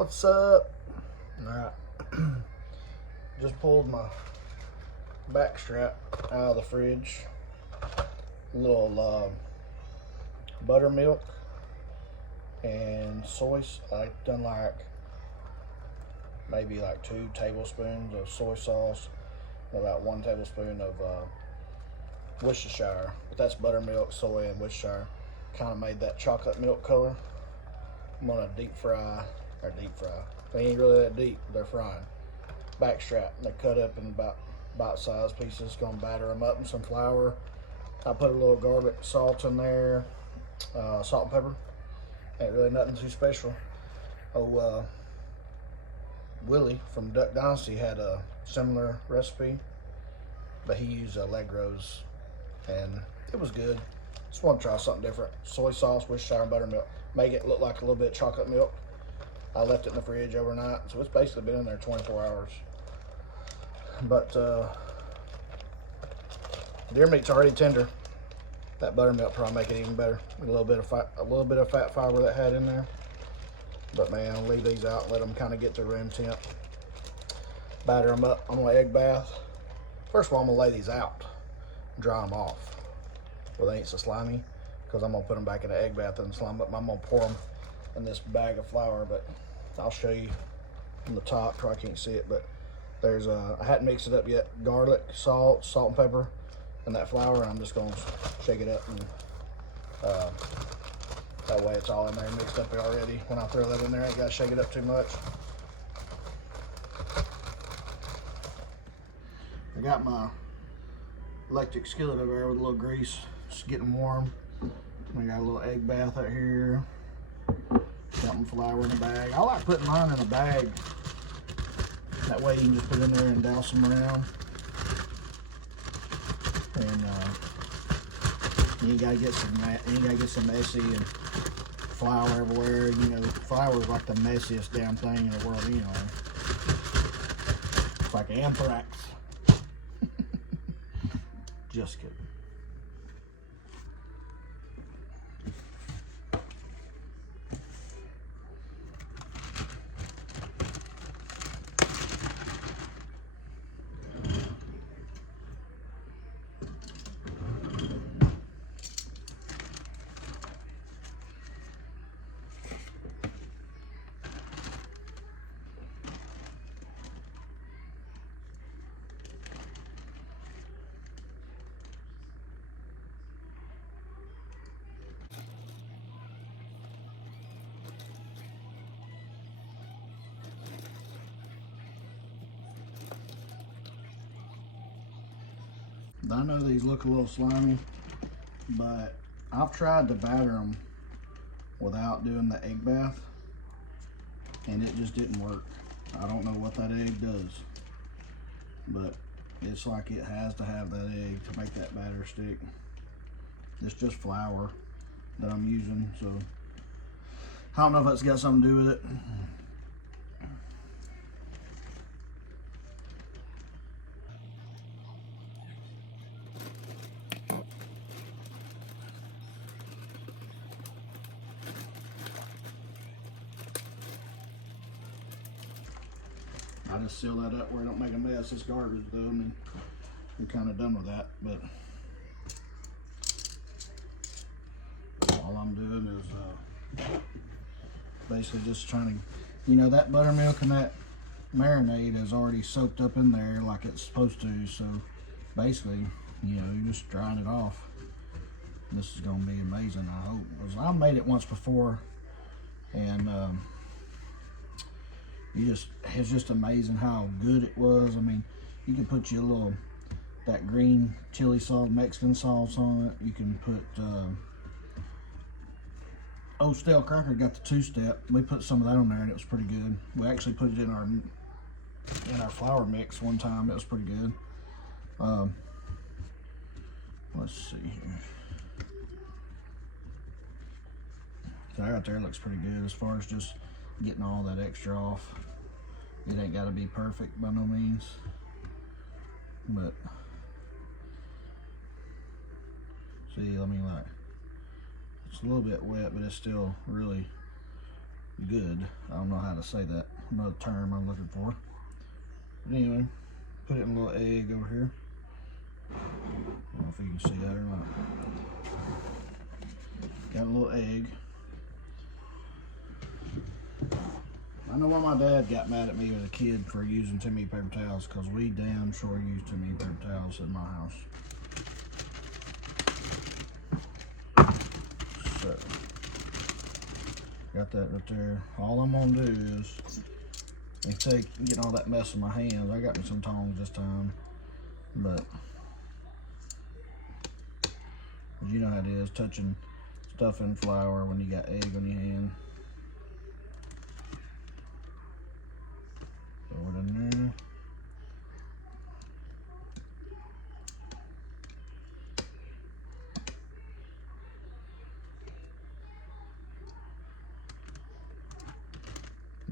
What's up? Alright. Just pulled my backstrap out of the fridge. A little buttermilk and soy. I've done like maybe like 2 tablespoons of soy sauce and about 1 tablespoon of Worcestershire. But that's buttermilk, soy, and Worcestershire. Kind of made that chocolate milk color. I'm gonna deep fry. They ain't really that deep, they're frying. Backstrap, they're cut up in about bite-sized pieces. Gonna batter them up in some flour. I put a little garlic salt in there, salt and pepper. Ain't really nothing too special. Willie from Duck Dynasty had a similar recipe, but he used Allegro's, and it was good. Just want to try something different. Soy sauce, Worcestershire, and buttermilk. Make it look like a little bit of chocolate milk. I left it in the fridge overnight, so it's basically been in there 24 hours. But deer meat's already tender. That buttermilk probably make it even better. A little bit of fat fiber that had in there. But man, I'll leave these out and let them kind of get to room temp. Batter them up on my egg bath. First of all, I'm gonna lay these out, dry them off, where they ain't so slimy, because I'm gonna put them back in the egg bath and slime up. I'm gonna pour them in this bag of flour, but I'll show you from the top. Probably can't see it, but there's I hadn't mixed it up yet. Garlic, salt and pepper, and that flour. I'm just gonna shake it up, and that way it's all in there mixed up already. When I throw that in there, I ain't gotta shake it up too much. I got my electric skillet over there with a little grease, just getting warm. We got a little egg bath out here. Got my flour in the bag. I like putting mine in a bag. That way you can just put it in there and douse them around. And you gotta get some messy and flour everywhere. You know, flour is like the messiest damn thing in the world anyway. It's like anthrax. Just kidding. I know these look a little slimy, but I've tried to batter them without doing the egg bath, and it just didn't work. I don't know what that egg does, but it's like it has to have that egg to make that batter stick. It's just flour that I'm using, so I don't know if that's got something to do with it. I just seal that up where it don't make a mess. It's garbage though. I mean, I'm kind of done with that, but all I'm doing is basically just trying to, you know, that buttermilk and that marinade is already soaked up in there like it's supposed to. So basically, you know, you're just drying it off. This is gonna be amazing, I hope. I made it once before, and it's just amazing how good it was. I mean, you can put your little, that green chili sauce, Mexican sauce on it. You can put, Old Stale Cracker got the 2-step. We put some of that on there and it was pretty good. We actually put it in our flour mix one time. It was pretty good. Let's see here. So that right there looks pretty good as far as just getting all that extra off. It ain't got to be perfect by no means, but see, I mean, like, it's a little bit wet, but it's still really good. I don't know how to say that. Another term I'm looking for. But anyway, put it in a little egg over here. I don't know if you can see that or not. Got a little egg. I know why my dad got mad at me as a kid for using too many paper towels, because we damn sure use too many paper towels in my house. So, got that right there. All I'm gonna do is get all that mess in my hands. I got me some tongs this time, but you know how it is, touching stuff in flour when you got egg on your hand. Throw it in there.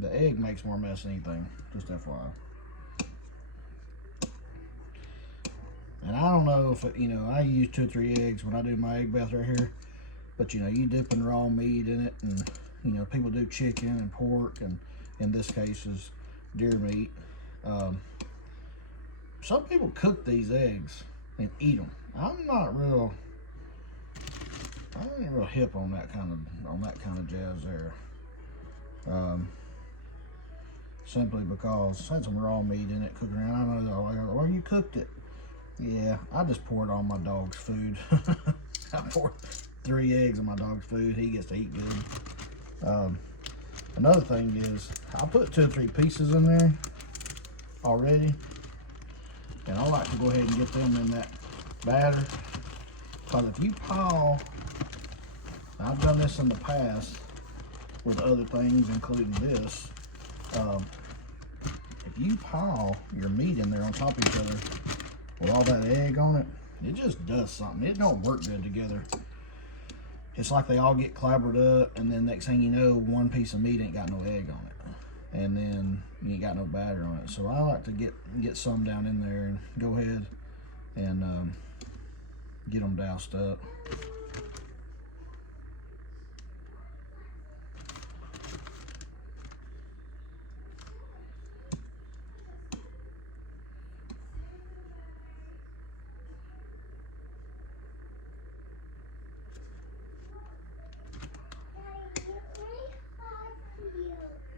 The egg makes more mess than anything, just FYI. And I don't know if, I use 2 or 3 eggs when I do my egg bath right here. But, you dipping raw meat in it, and, people do chicken and pork, and in this case is deer meat. Some people cook these eggs and eat them. I ain't real hip on that kind of jazz there. Simply because I had some raw meat in it cooking around. I know they're like, well, you cooked it. Yeah, I just poured on my dog's food. I poured 3 eggs on my dog's food. He gets to eat good. Another thing is, I put 2 or 3 pieces in there already. And I like to go ahead and get them in that batter. Because if you pile, I've done this in the past with other things, including this. If you pile your meat in there on top of each other with all that egg on it, it just does something. It don't work good together. It's like they all get clabbered up, and then next thing you know, one piece of meat ain't got no egg on it, and then you ain't got no batter on it. So I like to get some down in there and go ahead and get them doused up.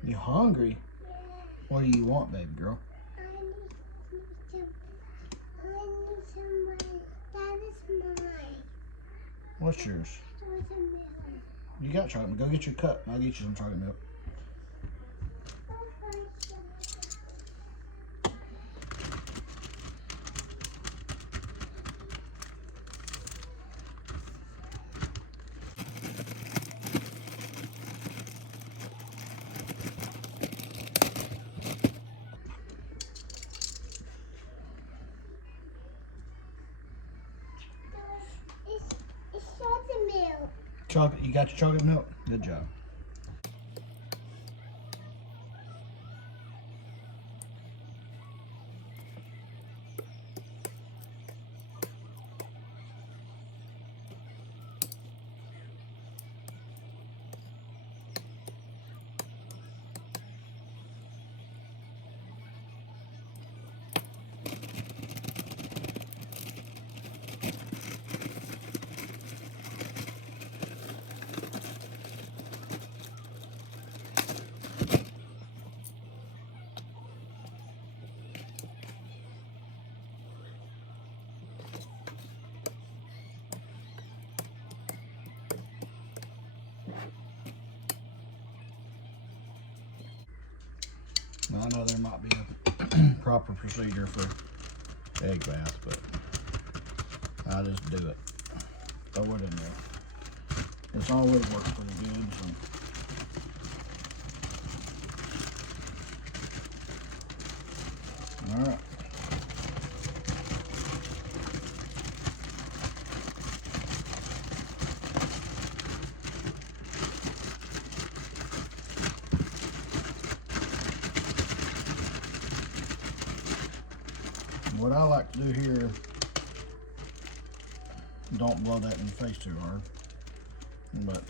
You hungry? Yeah. What do you want, baby girl? I need some milk. That is mine. What's yours? Chocolate milk. You got chocolate milk. Go get your cup. I'll get you some chocolate milk. It's chocolate milk. Chocolate. You got your chocolate milk? Good job. Now, I know there might be a proper procedure for egg bath, but I just do it. Throw it in there. It's always worked pretty good. So. All right. What I like to do here, don't blow that in the face too hard, but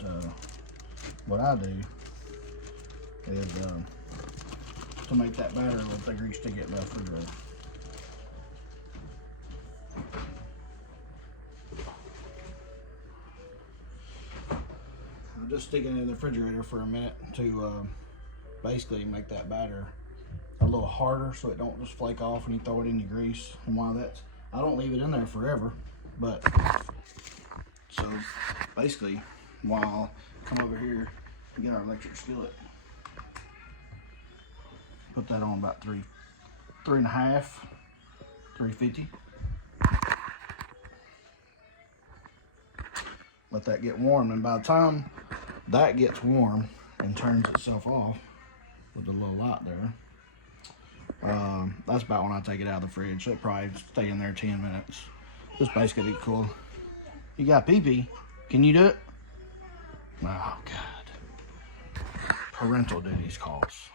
what I do is to make that batter a little thicker, you stick it in the refrigerator. I'm just sticking it in the refrigerator for a minute to basically make that batter a little harder so it don't just flake off when you throw it in your grease. And while that's, I don't leave it in there forever, but so basically while I come over here and get our electric skillet, put that on about 3.5, 350. Let that get warm, and by the time that gets warm and turns itself off with the little light there, that's about when I take it out of the fridge. So it probably stay in there 10 minutes. Just basically cool. You got pee-pee. Can you do it? Oh, God. Parental duties calls.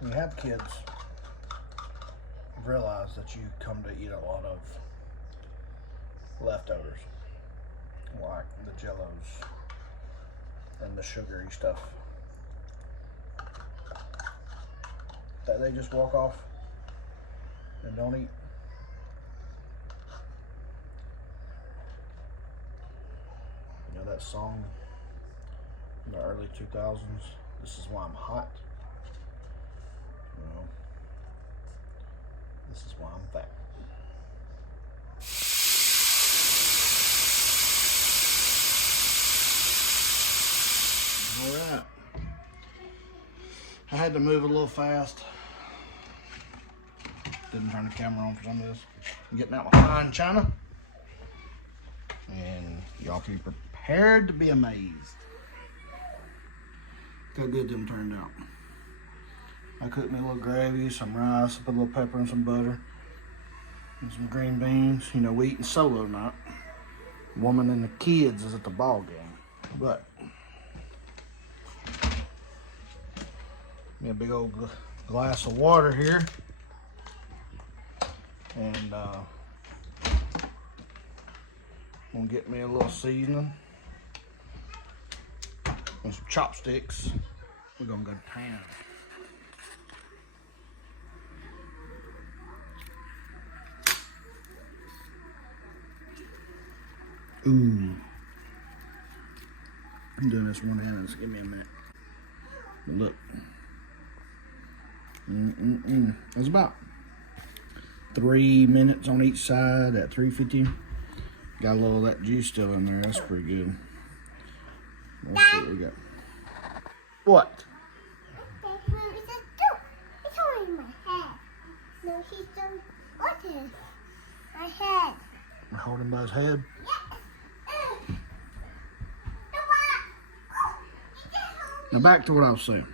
When you have kids, realize that you come to eat a lot of leftovers, like the Jellos and the sugary stuff that they just walk off and don't eat. You know that song in the early 2000s, "This is why I'm hot"? You know, this is why I'm fat. All right. I had to move a little fast. Didn't turn the camera on for some of this. I'm getting out my fine china. And y'all can be prepared to be amazed. Look how good them turned out. I cooked me a little gravy, some rice, put a little pepper and some butter, and some green beans. You know, we eating solo night. Woman and the kids is at the ball game. But me a big old glass of water here, and gonna get me a little seasoning and some chopsticks. We're gonna go to town. Ooh, I'm doing this one hand. Just give me a minute. Look. It's about 3 minutes on each side at 350. Got a little of that juice still in there. That's pretty good. Let's see what we got. What? It's all in my head. No, he's done what? My head. We're holding by his head. Now back to what I was saying.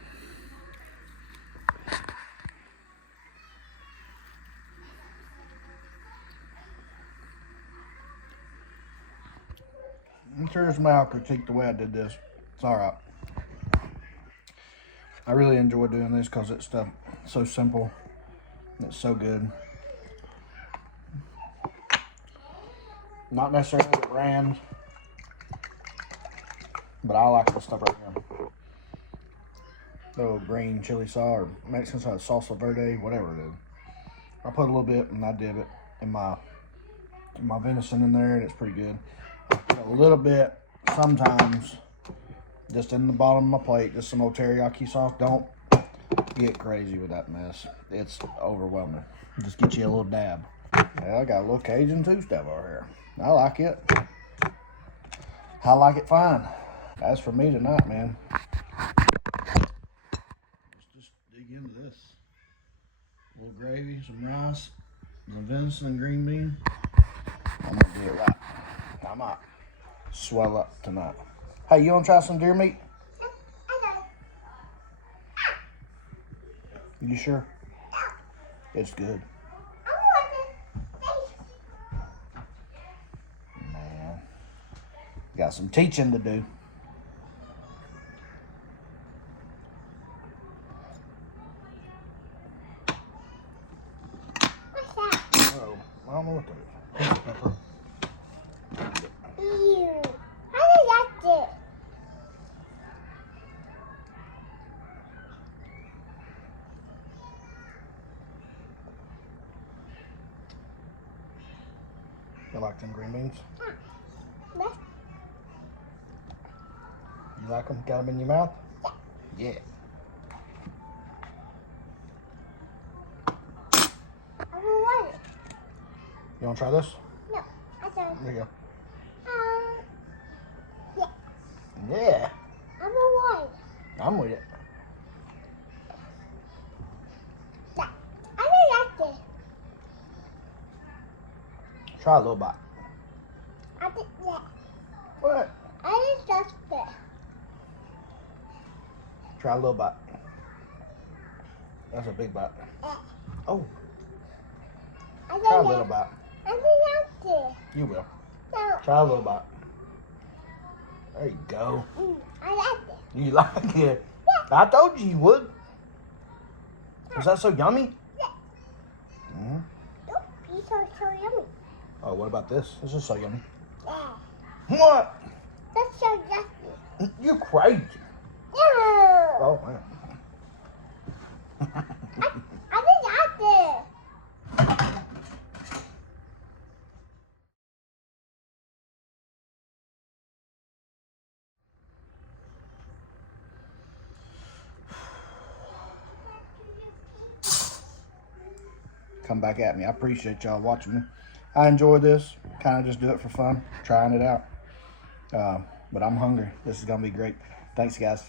I'm sure it's my critique the way I did this. It's all right. I really enjoy doing this because it's stuff so simple and it's so good. Not necessarily the brand, but I like this stuff right here. Little green chili sauce or Mexican sauce, salsa verde, whatever it is. I put a little bit and I dip it in my venison in there, and it's pretty good. I put a little bit sometimes just in the bottom of my plate, just some old teriyaki sauce. Don't get crazy with that mess. It's overwhelming. Just get you a little dab. Yeah, I got a little Cajun two-step over here. I like it. I like it fine. As for me tonight, man, let's just dig into this. A little gravy, some rice, some venison and green bean. I'm gonna do it right. I might swell up tonight. Hey, you wanna try some deer meat? You sure? It's good. Man, got some teaching to do. What's I don't know what that is. Pepper. Ew. How did that do? You like them green beans? Yes. You like them? Got them in your mouth? Yeah. I will want it. You want to try this? No, I don't. There you Yeah, go. Yeah. I will want it. I'm with it. Yeah, I didn't like it. Try a little bite. I did that. What? I didn't like it. Try a little bite. That's a big bite. Oh, I try a didn't little like bite. I didn't like it. You will. No. Try a little bite. There you go. I like it. You like it? I told you you would. Was that so yummy? Yeah. Mm-hmm. Oh, these are so yummy. Oh, what about this? This is so yummy. Yeah. What? That's so yucky. You're crazy. No. Oh, man. I didn't like it. Come back at me. I appreciate y'all watching me. I enjoy this. Kind of just do it for fun. Trying it out. But I'm hungry. This is going to be great. Thanks, guys.